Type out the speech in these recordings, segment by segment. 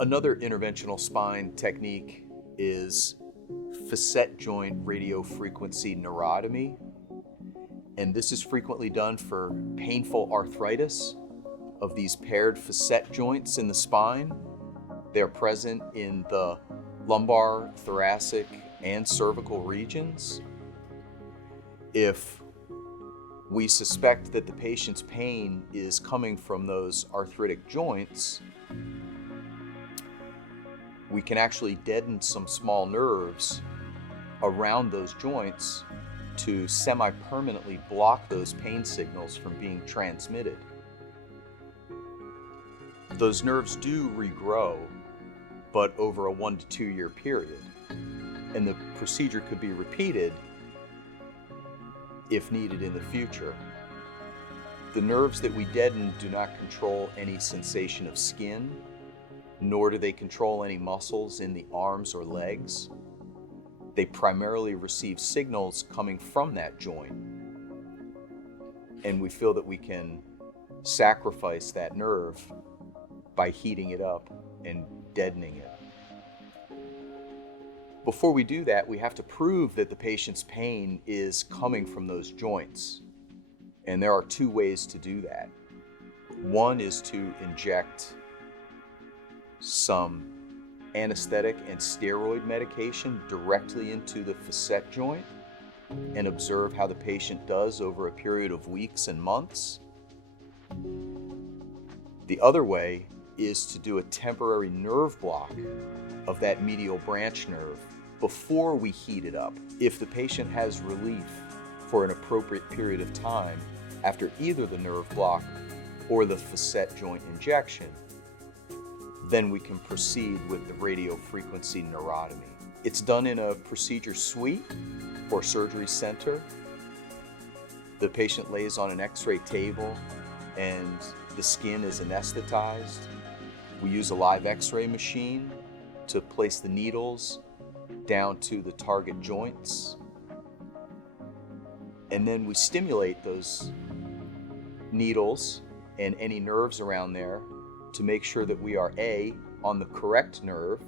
Another interventional spine technique is facet joint radiofrequency neurotomy. And this is frequently done for painful arthritis of these paired facet joints in the spine. They're present in the lumbar, thoracic, and cervical regions. If we suspect that the patient's pain is coming from those arthritic joints, we can actually deaden some small nerves around those joints to semi-permanently block those pain signals from being transmitted. Those nerves do regrow, but over a 1 to 2 year period, and the procedure could be repeated if needed in the future. The nerves that we deaden do not control any sensation of skin, nor do they control any muscles in the arms or legs. They primarily receive signals coming from that joint, and we feel that we can sacrifice that nerve by heating it up and deadening it. Before we do that, we have to prove that the patient's pain is coming from those joints, and there are 2 ways to do that. One is to inject some anesthetic and steroid medication directly into the facet joint and observe how the patient does over a period of weeks and months. The other way is to do a temporary nerve block of that medial branch nerve before we heat it up. If the patient has relief for an appropriate period of time after either the nerve block or the facet joint injection, then we can proceed with the radiofrequency neurotomy. It's done in a procedure suite or surgery center. The patient lays on an X-ray table and the skin is anesthetized. We use a live X-ray machine to place the needles down to the target joints. And then we stimulate those needles and any nerves around there to make sure that we are A, on the correct nerve,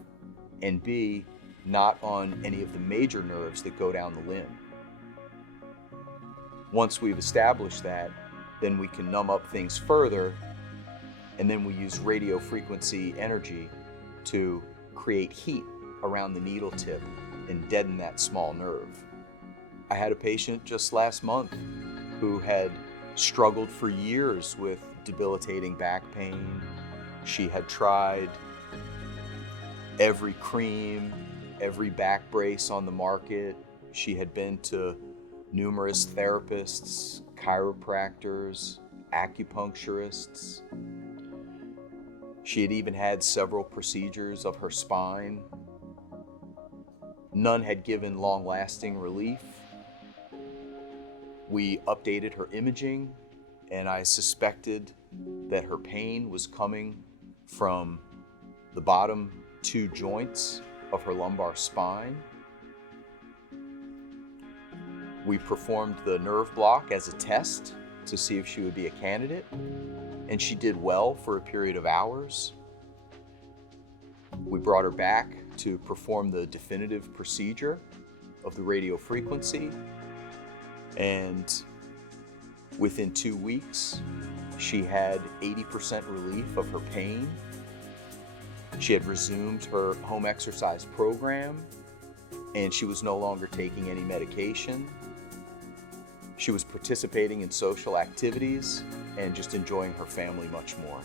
and B, not on any of the major nerves that go down the limb. Once we've established that, then we can numb up things further, and then we use radiofrequency energy to create heat around the needle tip and deaden that small nerve. I had a patient just last month who had struggled for years with debilitating back pain. She had tried every cream, every back brace on the market. She had been to numerous therapists, chiropractors, acupuncturists. She had even had several procedures of her spine. None had given long-lasting relief. We updated her imaging, and I suspected that her pain was coming from the bottom 2 joints of her lumbar spine. We performed the nerve block as a test to see if she would be a candidate, and she did well for a period of hours. We brought her back to perform the definitive procedure of the radiofrequency, and within 2 weeks, she had 80% relief of her pain. She had resumed her home exercise program, and she was no longer taking any medication. She was participating in social activities and just enjoying her family much more.